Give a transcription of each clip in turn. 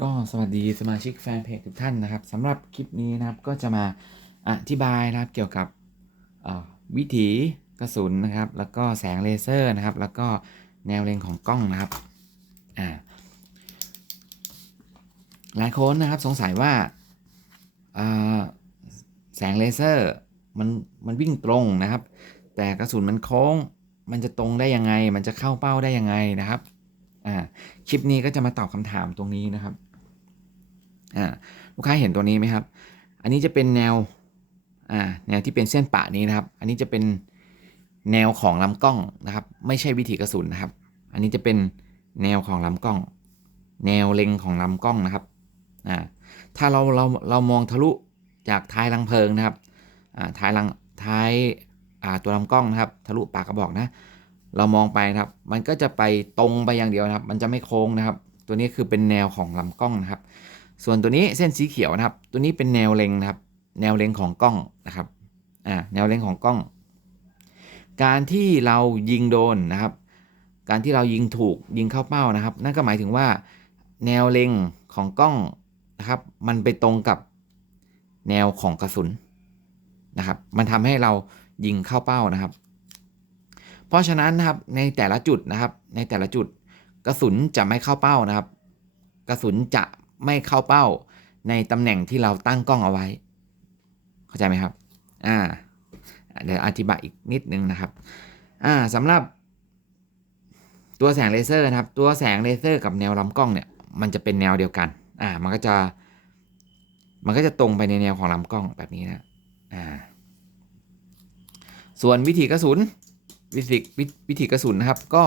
ก็สวัสดีสมาชิกแฟนเพจทุกท่านนะครับสำหรับคลิปนี้นะครับก็จะมาอธิบายนะครับเกี่ยวกับวิถีกระสุนนะครับ แล้วก็แสงเลเซอร์นะครับ แล้วก็แนวเลงของกล้องนะครับอ่าหลายคนนะครับสงสัยว่าแสงเลเซอร์มันมันวิ่งตรงนะครับ แต่กระสุนมันโค้งมันจะตรงได้ยังไง มันจะเข้าเป้าได้ยังไงนะครับ อ่าคลิปนี้ก็จะมาตอบคำถามตรงนี้นะครับอ่าลูกค้าเห็นตัวนี้ไหมครับ อันนี้จะเป็นแนวอ่าแนวที่เป็นเส้นปะนี้นะครับ อันนี้จะเป็นแนวของลำกล้องนะครับ ไม่ใช่วิถีกระสุนนะครับ อันนี้จะเป็นแนวของลำกล้อง แนวเล็งของลำกล้องนะครับอ่าถ้าเราเราเรามองทะลุจากท้ายลังเพลิงนะครับอ่าท้ายลังท้ายอ่าตัวลำกล้องนะครับ ทะลุปากกระบอกนะ เรามองไปนะครับ มันก็จะไปตรงไปอย่างเดียวนะครับ มันจะไม่โค้งนะครับ ตัวนี้คือเป็นแนวของลำกล้องนะครับ ส่วนตัวนี้เส้นสีเขียวนะครับ ตัวนี้เป็นแนวเล็งนะครับ แนวเล็งของกล้องนะครับ อ่า แนวเล็งของกล้อง การที่เรายิงโดนนะครับ การที่เรายิงถูกยิงเข้าเป้านะครับ นั่นก็หมายถึงว่า แนวเล็งของกล้องนะครับ มันไปตรงกับแนวของกระสุนนะครับ มันทำให้เรายิงเข้าเป้านะครับ เพราะฉะนั้นนะครับในแต่ละจุดนะครับ ในแต่ละจุดกระสุนจะไม่เข้าเป้านะครับ กระสุนจะไม่เข้าเป้า ในตำแหน่งที่เราตั้งกล้องเอาไว้ เข้าใจไหมครับ อ่าเดี๋ยวอธิบายอีกนิดนึงนะครับ อ่าสำหรับตัวแสงเลเซอร์นะครับ ตัวแสงเลเซอร์กับแนวลำกล้องเนี่ย มันจะเป็นแนวเดียวกัน อ่า มันก็จะ มันก็จะตรงไปในแนวของลำกล้องแบบนี้นะ อ่า ส่วนวิถีกระสุน วิธีวิธีกระสุนนะครับ ก็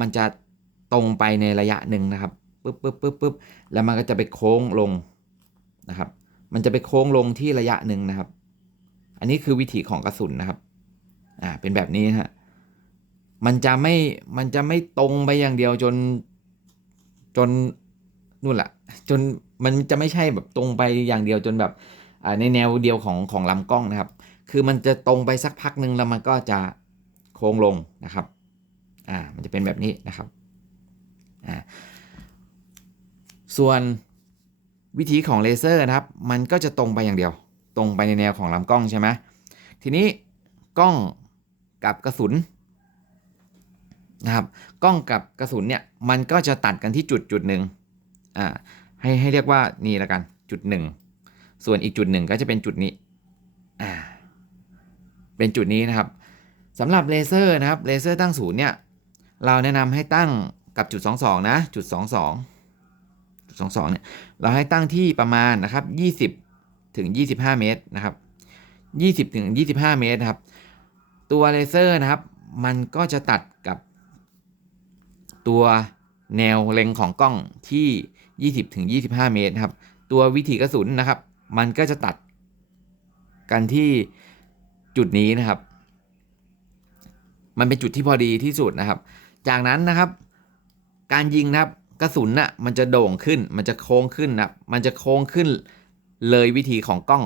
มันจะตรงไปในระยะหนึ่งนะครับปึ๊บปึ๊บปึ๊บปึ๊บแล้วมันก็จะไปโค้งลงนะครับ มันจะไปโค้งลงที่ระยะหนึ่งนะครับ อันนี้คือวิธีของกระสุนนะครับ อ่า เป็นแบบนี้ฮะ มันจะไม่ มันจะไม่ตรงไปอย่างเดียวจน จนนู่นแหละ จนมันจะไม่ใช่แบบตรงไปอย่างเดียวจนแบบ อ่า ในแนวเดียวของของลำกล้องนะครับ คือมันจะตรงไปสักพักหนึ่งแล้วมันก็จะ ค้งลงนะครับอ่ามันจะเป็นแบบนี้นะครับอ่าส่วนวิธีของเลเซอร์นะครับ มันก็จะตรงไปอย่างเดียว ตรงไปในแนวของลำกล้องใช่ไหมทีนี้กล้องกับกระสุนนะครับกล้องกับกระสุนเนี่ยมันก็จะตัดกันที่จุดจุดหนึ่งอ่าให้ให้เรียกว่านี่ละกันจุดหนึ่งส่วนอีกจุดหนึ่งก็จะเป็นจุดนี้อ่าเป็นจุดนี้นะครับ สำหรับเลเซอร์นะครับเลเซอร์ตั้งศูนย์เนี่ยเราแนะนำให้ตั้งกับจุด 22 นะจุด 22จุด22เนี่ยเราให้ตั้งที่ประมาณนะครับ 20 ถึง 25 เมตรนะครับ 20 ถึง 25 เมตรนะครับ ตัวเลเซอร์นะครับ มันก็จะตัดกับตัวแนวเล็งของกล้องที่ 20 ถึง 25 เมตรครับ ตัววิถีกระสุนนะครับ มันก็จะตัดกันที่จุดนี้นะครับ มันเป็นจุดที่พอดีที่สุดนะครับ จากนั้นนะครับ การยิงนะครับกระสุนน่ะมันจะโด่งขึ้น มันจะโค้งขึ้นนะมันจะโค้งขึ้นเลยวิธีของกล้อง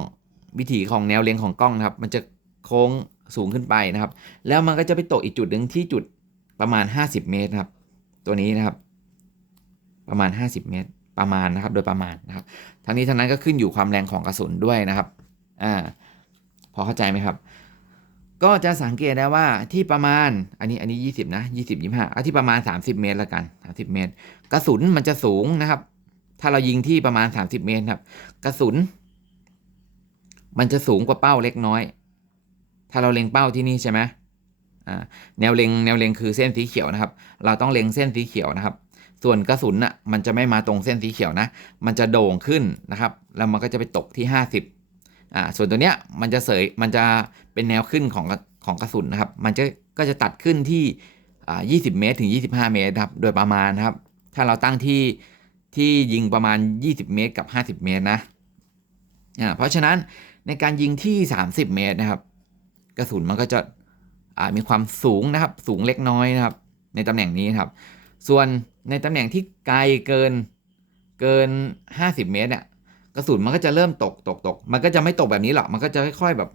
วิธีของแนวเล็งของกล้องนะครับ มันจะโค้งสูงขึ้นไปนะครับ แล้วมันก็จะไปตกอีกจุดหนึ่งที่จุดประมาณ 50 เมตรนะครับ ตัวนี้นะครับ ประมาณ 50 เมตร ประมาณนะครับ โดยประมาณนะครับ ทั้งนี้ทั้งนั้นก็ขึ้นอยู่ความแรงของกระสุนด้วยนะครับ อ่า พอเข้าใจไหมครับ ก็จะสังเกตได้ว่าที่ประมาณอันนี้อันนี้ 20 นะ 20 25เอาที่ประมาณ 30 เมตรแล้วกัน 30 เมตร กระสุนมันจะสูงนะครับ ถ้าเรายิงที่ประมาณ 30 เมตรครับ กระสุน มันจะสูงกว่าเป้าเล็กน้อย ถ้าเราเล็งเป้าที่นี่ใช่ไหมอ่าแนวเล็งแนวเล็งคือเส้นสีเขียวนะครับ เราต้องเล็งเส้นสีเขียวนะครับ ส่วนกระสุนน่ะมันจะไม่มาตรงเส้นสีเขียวนะ มันจะโด่งขึ้นนะครับ แล้วมันก็จะไปตกที่ 50 อ่าส่วนตัวเนี้ยมันจะเสยมันจะเป็นแนวขึ้นของของกระสุนนะครับ มันจะก็จะตัดขึ้นที่อ่า20 เมตรถึง 25 เมตรครับโดยประมาณครับ ถ้าเราตั้งที่ที่ยิงประมาณ 20 เมตรกับ 50 เมตรนะอ่าเพราะฉะนั้นในการยิงที่ 30 เมตรนะครับ กระสุนมันก็จะอ่ามีความสูงนะครับ สูงเล็กน้อยนะครับ ในตำแหน่งนี้นครับ ส่วนในตำแหน่งที่ไกลเกินเกิน 50 เมตรเนี่ย กระสุนมันก็จะเริ่มตกตกตก มันก็จะไม่ตกแบบนี้หรอกมันก็จะค่อยๆแบบ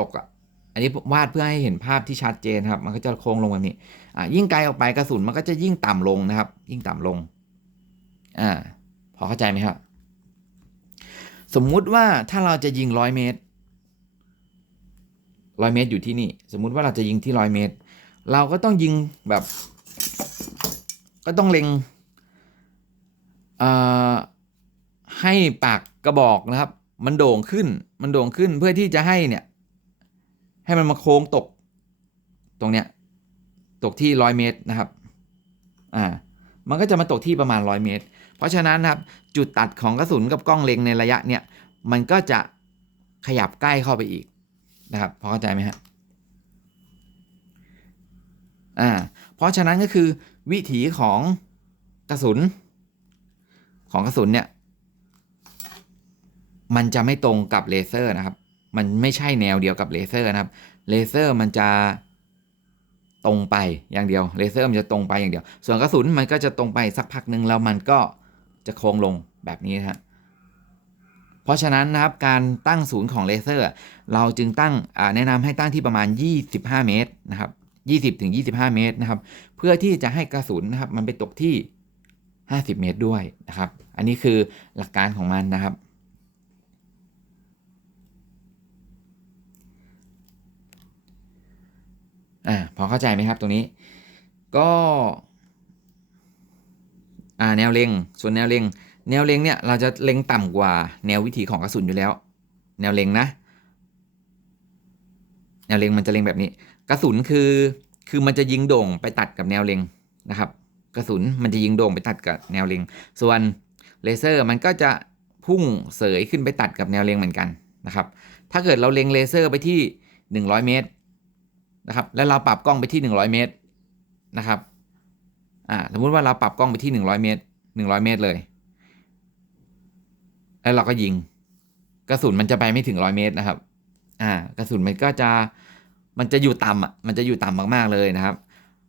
ตกอะ อันนี้วาดเพื่อให้เห็นภาพที่ชัดเจนครับ มันก็จะโค้งลงแบบนี้อ่ายิ่งไกลออกไปกระสุนมันก็จะยิ่งต่ำลงนะครับ ยิ่งต่ำลงอ่าพพอเข้าใจไหมครับ สมมุติว่าถ้าเราจะยิงร้อยเมตรร้อยเมตรอยู่ที่นี่ สมมุติว่าเราจะยิงที่ร้อยเมตร เราก็ต้องยิงแบบ ก็ต้องเล็งเอ่อให้ปาก กระบอกนะครับ มันโด่งขึ้นมันโด่งขึ้นเพื่อที่จะให้เนี่ย ให้มันมาโค้งตก ตรงเนี้ยตกที่ร้อยเมตรนะครับอ่ามันก็จะมาตกที่ประมาณร้อยเมตร เพราะฉะนั้นนะครับจุดตัดของกระสุนกับกล้องเล็งในระยะเนี่ยมันก็จะขยับใกล้เข้าไปอีกนะครับพอเข้าใจไหมฮะอ่าเพราะฉะนั้นก็คือวิถีของกระสุน ของกระสุนเนี่ย มันจะไม่ตรงกับเลเซอร์นะครับ มันไม่ใช่แนวเดียวกับเลเซอร์นะครับ เลเซอร์มันจะตรงไปอย่างเดียว เลเซอร์มันจะตรงไปอย่างเดียว ส่วนกระสุนมันก็จะตรงไปสักพักหนึ่งแล้วมันก็จะโค้งลงแบบนี้นะฮะเพราะฉะนั้นนะครับการตั้งศูนย์ของเลเซอร์ เราจึงตั้งแนะนำให้ตั้งที่ประมาณ 25 เมตรนะครับ20ถึง25 เมตรนะครับ เพื่อที่จะให้กระสุนนะครับ มันไปตกที่ 50 เมตรด้วยนะครับ อันนี้คือหลักการของมันนะครับ อ่าพอเข้าใจไหมครับตรงนี้ ก็อ่าแนวเล็งส่วนแนวเล็ง แนวเล็งเนี่ยเราจะเล็งต่ำกว่าแนววิถีของกระสุนอยู่แล้ว แนวเล็งนะ แนวเล็งมันจะเล็งแบบนี้ กระสุนคือคือมันจะยิงโด่งไปตัดกับแนวเล็งนะครับ กระสุนมันจะยิงโด่งไปตัดกับแนวเล็ง ส่วนเลเซอร์มันก็จะพุ่งเสยขึ้นไปตัดกับแนวเล็งเหมือนกันนะครับ ถ้าเกิดเราเล็งเลเซอร์ไปที่ 100 เมตร นะครับแล้วเราปรับกล้องไปที่ 100 เมตรนะครับอ่าสมมุติว่าเราปรับกล้องไปที่ 100 เมตร 100 เมตรเลย แล้วเราก็ยิง กระสุนมันจะไปไม่ถึง100เมตรนะครับอ่ากระสุนมันก็จะมันจะอยู่ต่ำอะมันจะอยู่ต่ำมากๆเลยนะครับ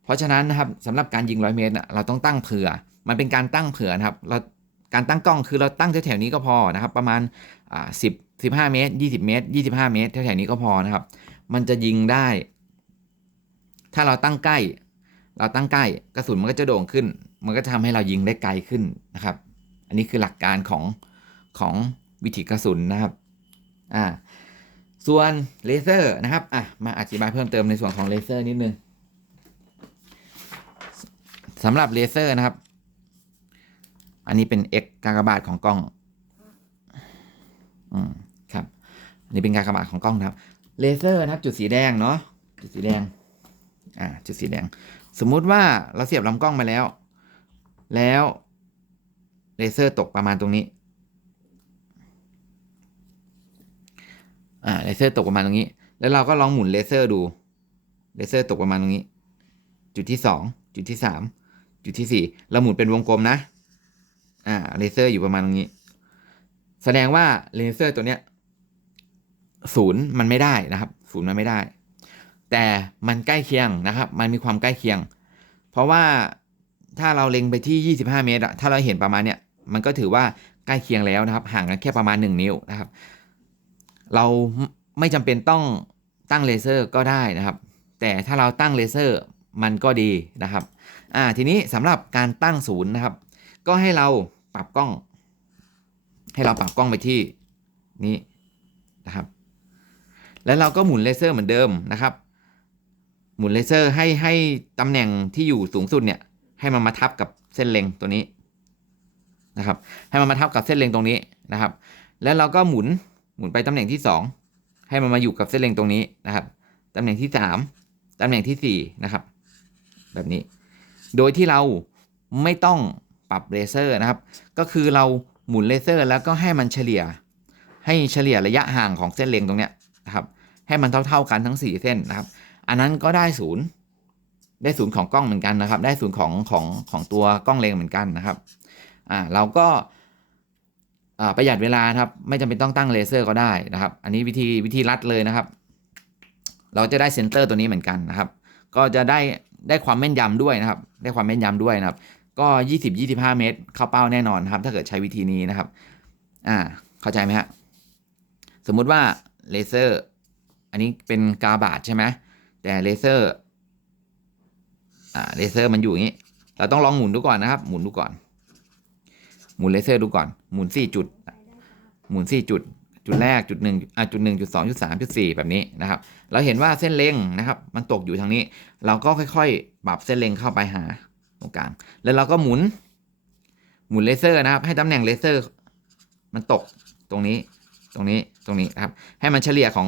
เพราะฉะนั้นนะครับสำหรับการยิง100เมตรเราต้องตั้งเผื่อ มันเป็นการตั้งเผื่อนะครับเราการตั้งกล้องคือเราตั้งแถวๆนี้ก็พอนะครับ ประมาณอ่าสิบสิบห้าเมตร20เมตร25เมตรแถวๆนี้ก็พอนะครับ มันจะยิงได้ ถ้าเราตั้งใกล้ เราตั้งใกล้กระสุนมันก็จะโด่งขึ้น มันก็จะทำให้เรายิงได้ไกลขึ้นนะครับ อันนี้คือหลักการของของวิถีกระสุนนะครับอ่าส่วนเลเซอร์นะครับอะมาอธิบายเพิ่มเติมในส่วนของเลเซอร์นิดนึงสำหรับเลเซอร์นะครับ อันนี้เป็น x กากบาทของกล้องอืมครับนนี้เป็นกากบาทของกล้องนะครับ เลเซอร์นะครับ จุดสีแดงเนาะ จุดสีแดง อ่าจุดสีแดง สมมุติว่าเราเสียบลำกล้องมาแล้ว แล้วเลเซอร์ตกประมาณตรงนี้อ่าเลเซอร์ตกประมาณตรงนี้ แล้วเราก็ลองหมุนเลเซอร์ดูเลเซอร์ตกประมาณตรงนี้ จุดที่สองจุดที่สามจุดที่สี่เราหมุนเป็นวงกลมนะอ่าเลเซอร์อยู่ประมาณตรงนี้ แสดงว่าเลเซอร์ตัวเนี้ยศูนย์มันไม่ได้นะครับศูนย์มันไม่ได้ แต่มันใกล้เคียงนะครับ มันมีความใกล้เคียง เพราะว่าถ้าเราเล็งไปที่ 25 เมตรถ้าเราเห็นประมาณเนี้ยมันก็ถือว่าใกล้เคียงแล้วนะครับ ห่างกันแค่ประมาณ 1 นิ้วนะครับ เราไม่จำเป็นต้องตั้งเลเซอร์ก็ได้นะครับ แต่ถ้าเราตั้งเลเซอร์มันก็ดีนะครับอ่าทีนี้สำหรับการตั้งศูนย์นะครับ ก็ให้เราปรับกล้อง ให้เราปรับกล้องไปที่นี้นะครับ แล้วเราก็หมุนเลเซอร์เหมือนเดิมนะครับ หมุนเลเซอร์ให้ให้ตำแหน่งที่อยู่สูงสุดเนี่ย ให้มันมาทับกับเส้นเล็งตัวนี้นะครับ ให้มันมาทับกับเส้นเล็งตรงนี้นะครับ แล้วเราก็หมุนหมุนไปตำแหน่งที่สองให้มันมาอยู่กับเส้นเล็งตรงนี้นะครับตำแหน่งที่สามตำแหน่งที่สี่นะครับ แบบนี้ โดยที่เราไม่ต้องปรับเลเซอร์นะครับ ก็คือเราหมุนเลเซอร์แล้วก็ให้มันเฉลี่ย ให้เฉลี่ยระยะห่างของเส้นเล็งตรงเนี้ยนะครับ ให้มันเท่า ๆกันทั้ง 4 เส้นนะครับ อันนั้นก็ได้ศูนย์ได้ศูนย์ของกล้องเหมือนกันนะครับ ได้ศูนย์ของของของตัวกล้องเลงเหมือนกันนะครับอ่าเราก็อ่าประหยัดเวลาครับ ไม่จำเป็นต้องตั้งเลเซอร์ก็ได้นะครับ อันนี้วิธีวิธีรัดเลยนะครับ เราจะได้เซนเตอร์ตัวนี้เหมือนกันนะครับ ก็จะได้ได้ความแม่นยำด้วยนะครับ ได้ความแม่นยำด้วยนะครับ ก็ 20-25 เมตร เข้าเป้าแน่นอนครับ ถ้าเกิดใช้วิธีนี้นะครับ อ่า เข้าใจไหมฮะสมมุติว่าเลเซอร์ อันนี้เป็นกาบาดใช่ไหม แต่เลเซอร์อ่าเลเซอร์มันอยู่อย่างนี้ เราต้องลองหมุนดูก่อนนะครับ หมุนดูก่อน หมุนเลเซอร์ดูก่อน หมุน4จุด หมุน4จุด จุดแรกจุดหนึ่งอะจุดหนึ่งจุดสองจุดสามจุดสี่แบบนี้นะครับ เราเห็นว่าเส้นเล็งนะครับ มันตกอยู่ทางนี้ เราก็ค่อยๆ ปรับเส้นเล็งเข้าไปหาตรงกลาง แล้วเราก็หมุน หมุนเลเซอร์นะครับ ให้ตำแหน่งเลเซอร์ มันตกตรงนี้ ตรงนี้ ตรงนี้นครับ ให้มันเฉลี่ยของ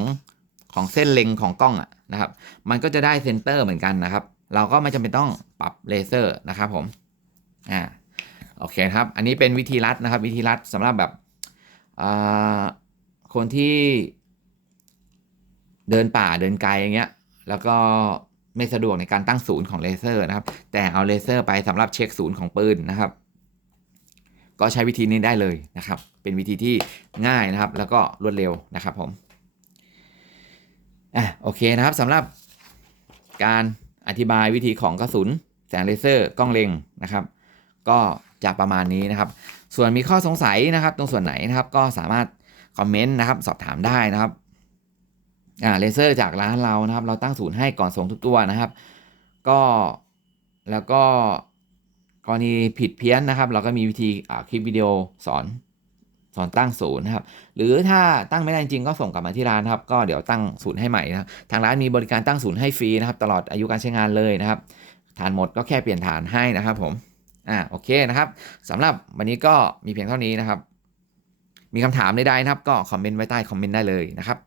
ของเส้นเล็งของกล้องอะนะครับ มันก็จะได้เซนเตอร์เหมือนกันนะครับ เราก็ไม่จำเป็นต้องปรับเลเซอร์นะครับผม อ่า โอเคครับ อันนี้เป็นวิธีรัดนะครับ วิธีรัดสำหรับแบบอ่าคนที่เดินป่าเดินไกลอย่างเงี้ย แล้วก็ไม่สะดวกในการตั้งศูนย์ของเลเซอร์นะครับ แต่เอาเลเซอร์ไปสำหรับเช็คศูนย์ของปืนนะครับ ก็ใช้วิธีนี้ได้เลยนะครับ เป็นวิธีที่ง่ายนะครับ แล้วก็รวดเร็วนะครับผม อะโอเคนะครับสำหรับการอธิบายวิธีของกระสุน แสงเลเซอร์กล้องเล็งนะครับ ก็จะประมาณนี้นะครับ ส่วนมีข้อสงสัยนะครับ ตรงส่วนไหนนะครับ ก็สามารถคอมเมนต์นะครับ สอบถามได้นะครับอ่าเลเซอร์จากร้านเรานะครับ เราตั้งศูนย์ให้ก่อนส่งทุกตัวนะครับ ก็แล้วก็กรณีผิดเพี้ยนนะครับ เราก็มีวิธีอ่าคลิปวิดีโอสอน สอนตั้งศูนย์นะครับหรือถ้าตั้งไม่ได้จริงก็ส่งกลับมาที่ร้านนะครับ ก็เดี๋ยวตั้งศูนย์ให้ใหม่นะครับทางร้านมีบริการตั้งศูนย์ให้ฟรีนะครับ ตลอดอายุการใช้งานเลยนะครับ ฐานหมดก็แค่เปลี่ยนฐานให้นะครับผมอ่าโอเคนะครับสำหรับวันนี้ก็มีเพียงเท่านี้นะครับ มีคำถามใดๆนะครับ ก็คอมเมนต์ไว้ใต้คอมเมนต์ได้เลยนะครับ